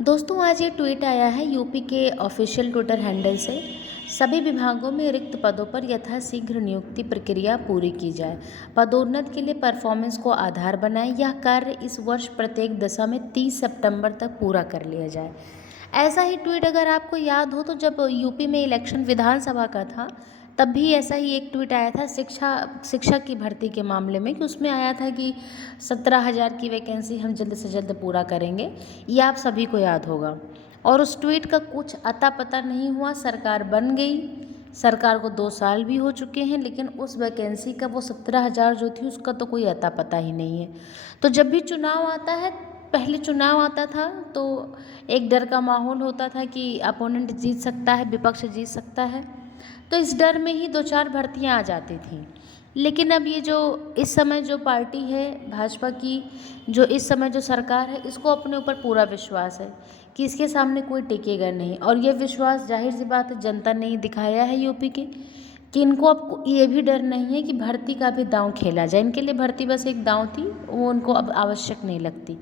दोस्तों आज ये ट्वीट आया है यूपी के ऑफिशियल ट्विटर हैंडल से। सभी विभागों में रिक्त पदों पर यथाशीघ्र नियुक्ति प्रक्रिया पूरी की जाए। पदोन्नति के लिए परफॉर्मेंस को आधार बनाएं। यह कार्य इस वर्ष प्रत्येक दशा में 30 सितंबर तक पूरा कर लिया जाए। ऐसा ही ट्वीट अगर आपको याद हो तो जब यूपी में इलेक्शन विधानसभा का था तब भी ऐसा ही एक ट्वीट आया था शिक्षक की भर्ती के मामले में कि उसमें आया था कि 17,000 की वैकेंसी हम जल्द से जल्द पूरा करेंगे। ये आप सभी को याद होगा। और उस ट्वीट का कुछ अता पता नहीं हुआ। सरकार बन गई, सरकार को 2 साल भी हो चुके हैं, लेकिन उस वैकेंसी का वो 17,000 जो थी उसका तो कोई अता पता ही नहीं है। तो जब भी चुनाव आता है, पहले चुनाव आता था तो एक डर का माहौल होता था कि अपोनेंट जीत सकता है, विपक्ष जीत सकता है, तो इस डर में ही 2-4 भर्तियां आ जाती थीं। लेकिन अब ये जो इस समय जो पार्टी है भाजपा की, जो इस समय जो सरकार है, इसको अपने ऊपर पूरा विश्वास है कि इसके सामने कोई टिकेगा नहीं। और ये विश्वास जाहिर सी बात है जनता ने ही दिखाया है यूपी के, कि इनको अब ये भी डर नहीं है कि भर्ती का भी दांव खेला जाए। इनके लिए भर्ती बस एक दांव थी, वो उनको अब आवश्यक नहीं लगती।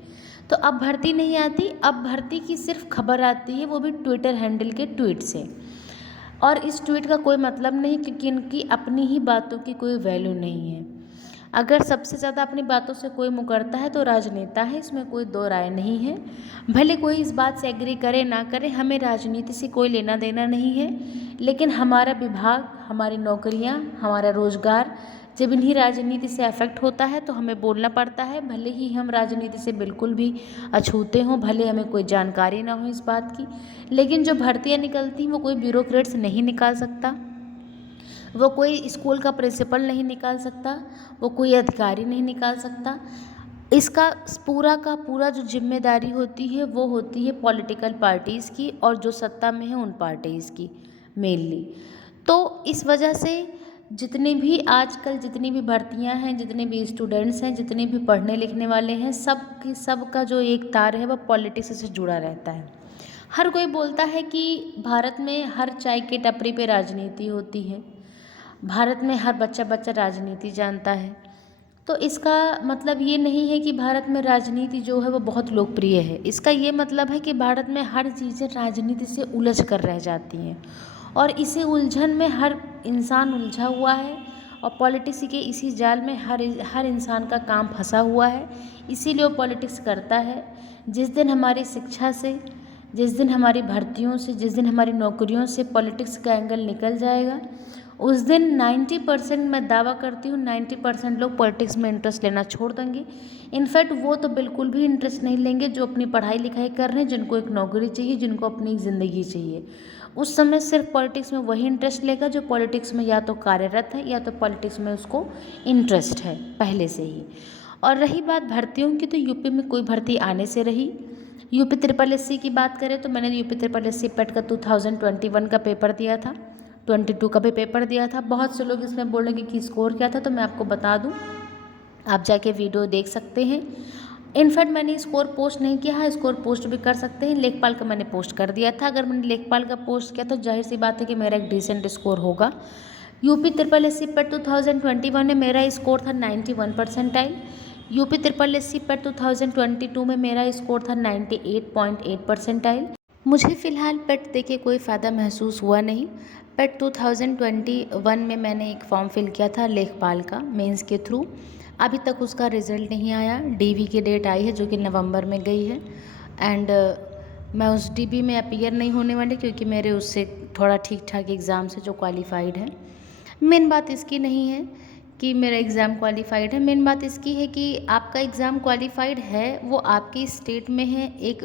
तो अब भर्ती नहीं आती, अब भर्ती की सिर्फ खबर आती है, वो भी ट्विटर हैंडल के ट्वीट से। और इस ट्वीट का कोई मतलब नहीं, क्योंकि इनकी अपनी ही बातों की कोई वैल्यू नहीं है। अगर सबसे ज़्यादा अपनी बातों से कोई मुकरता है तो राजनेता है, इसमें कोई दो राय नहीं है। भले कोई इस बात से एग्री करे ना करे, हमें राजनीति से कोई लेना देना नहीं है। लेकिन हमारा विभाग, हमारी नौकरियां, हमारा रोजगार जब इन्हीं राजनीति से अफेक्ट होता है तो हमें बोलना पड़ता है, भले ही हम राजनीति से बिल्कुल भी अछूते हों, भले हमें कोई जानकारी ना हो इस बात की। लेकिन जो भर्तियाँ निकलती हैं वो कोई ब्यूरोक्रेट्स नहीं निकाल सकता, वो कोई स्कूल का प्रिंसिपल नहीं निकाल सकता, वो कोई अधिकारी नहीं निकाल सकता। इसका पूरा का पूरा जो जिम्मेदारी होती है वो होती है पॉलिटिकल पार्टीज़ की, और जो सत्ता में है उन पार्टीज़ की मेनली। तो इस वजह से जितने भी आजकल जितनी भी भर्तियां हैं, जितने भी स्टूडेंट्स हैं, जितने भी पढ़ने लिखने वाले हैं, सब का जो एक तार है वह पॉलिटिक्स से जुड़ा रहता है। हर कोई बोलता है कि भारत में हर चाय के टपरी पे राजनीति होती है, भारत में हर बच्चा बच्चा राजनीति जानता है। तो इसका मतलब ये नहीं है कि भारत में राजनीति जो है वो बहुत लोकप्रिय है। इसका ये मतलब है कि भारत में हर चीज़ें राजनीति से उलझ कर रह जाती हैं, और इसी उलझन में हर इंसान उलझा हुआ है, और पॉलिटिक्स के इसी जाल में हर इंसान का काम फंसा हुआ है। इसीलिए वो पॉलिटिक्स करता है। जिस दिन हमारी शिक्षा से, जिस दिन हमारी भर्तियों से, जिस दिन हमारी नौकरियों से पॉलिटिक्स का एंगल निकल जाएगा, उस दिन 90% मैं दावा करती हूँ 90% लोग पॉलिटिक्स में इंटरेस्ट लेना छोड़ देंगे। इनफैक्ट वो तो बिल्कुल भी इंटरेस्ट नहीं लेंगे जो अपनी पढ़ाई लिखाई कर रहे हैं, जिनको एक नौकरी चाहिए, जिनको अपनी ज़िंदगी चाहिए। उस समय सिर्फ पॉलिटिक्स में वही इंटरेस्ट लेगा जो पॉलिटिक्स में या तो कार्यरत है या तो पॉलिटिक्स में उसको इंटरेस्ट है पहले से ही। और रही बात भर्तियों की, तो यूपी में कोई भर्ती आने से रही। यूपी ट्रिपल एस सी की बात करें तो मैंने यूपी ट्रिपल एस सी पेट का 2021 का पेपर दिया था, 22 का भी पेपर दिया था। बहुत से लोग इसमें बोलेंगे कि स्कोर क्या था, तो मैं आपको बता दूं, आप जाके वीडियो देख सकते हैं। इनफैक्ट मैंने स्कोर पोस्ट नहीं किया है, स्कोर पोस्ट भी कर सकते हैं। लेखपाल का मैंने पोस्ट कर दिया था। अगर मैंने लेखपाल का पोस्ट किया तो जाहिर सी बात है कि मेरा एक डिसेंट स्कोर होगा। UP triple S C PET 2021 में मेरा स्कोर था 91 percentile. UP triple S C PET 2022 में मेरा स्कोर था 98.8 परसेंटाइल। मुझे फ़िलहाल पेट देके कोई फ़ायदा महसूस हुआ नहीं। पेट 2021 में मैंने एक फॉर्म फिल किया था लेखपाल का मेंस के थ्रू, अभी तक उसका रिज़ल्ट नहीं आया। डीवी की डेट आई है जो कि नवंबर में गई है, एंड मैं उस डीवी में अपीयर नहीं होने वाली, क्योंकि मेरे उससे थोड़ा ठीक ठाक एग्ज़ाम से जो क्वालिफाइड है। मेन बात इसकी नहीं है कि मेरा एग्ज़ाम क्वालिफाइड है, मेन बात इसकी है कि आपका एग्ज़ाम क्वालिफाइड है, वो आपकी स्टेट में है, एक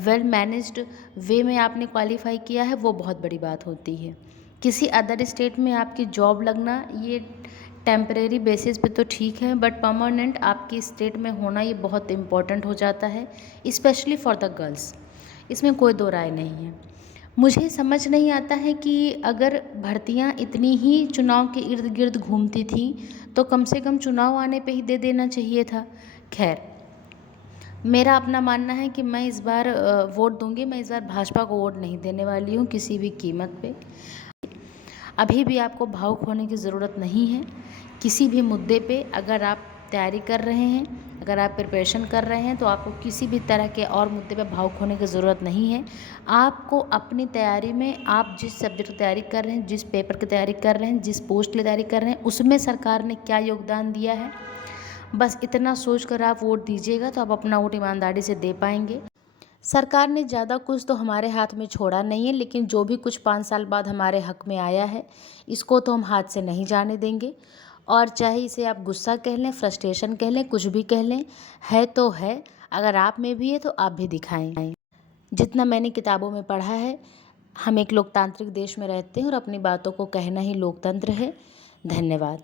वेल मैनेज्ड वे में आपने क्वालिफाई किया है, वो बहुत बड़ी बात होती है। किसी अदर स्टेट में आपकी जॉब लगना ये टेम्परेरी बेसिस पे तो ठीक है, बट परमानेंट आपकी स्टेट में होना ये बहुत इम्पॉर्टेंट हो जाता है, स्पेशली फॉर द गर्ल्स। इसमें कोई दो राय नहीं है। मुझे समझ नहीं आता है कि अगर भर्तियां इतनी ही चुनाव के इर्द गिर्द घूमती थी तो कम से कम चुनाव आने पे ही दे देना चाहिए था। खैर, मेरा अपना मानना है कि मैं इस बार वोट दूंगी। मैं इस बार भाजपा को वोट नहीं देने वाली हूँ किसी भी कीमत पे। अभी भी आपको भावुक होने की ज़रूरत नहीं है। किसी भी मुद्दे पे अगर आप तैयारी कर रहे हैं, अगर आप प्रिपरेशन कर रहे हैं, तो आपको किसी भी तरह के और मुद्दे पे भावुक होने की ज़रूरत नहीं है। आपको अपनी तैयारी में, आप जिस सब्जेक्ट की तैयारी कर रहे हैं, जिस पेपर की तैयारी कर रहे हैं, जिस पोस्ट के लिए तैयारी कर रहे हैं, उसमें सरकार ने क्या योगदान दिया है, बस इतना सोच कर आप वोट दीजिएगा, तो आप अपना वोट ईमानदारी से दे पाएंगे। सरकार ने ज़्यादा कुछ तो हमारे हाथ में छोड़ा नहीं है, लेकिन जो भी कुछ 5 साल बाद हमारे हक में आया है, इसको तो हम हाथ से नहीं जाने देंगे। और चाहे इसे आप गुस्सा कह लें, फ्रस्ट्रेशन कह लें, कुछ भी कह लें, है तो है। अगर आप में भी है तो आप भी दिखाएं। जितना मैंने किताबों में पढ़ा है, हम एक लोकतांत्रिक देश में रहते हैं और अपनी बातों को कहना ही लोकतंत्र है। धन्यवाद।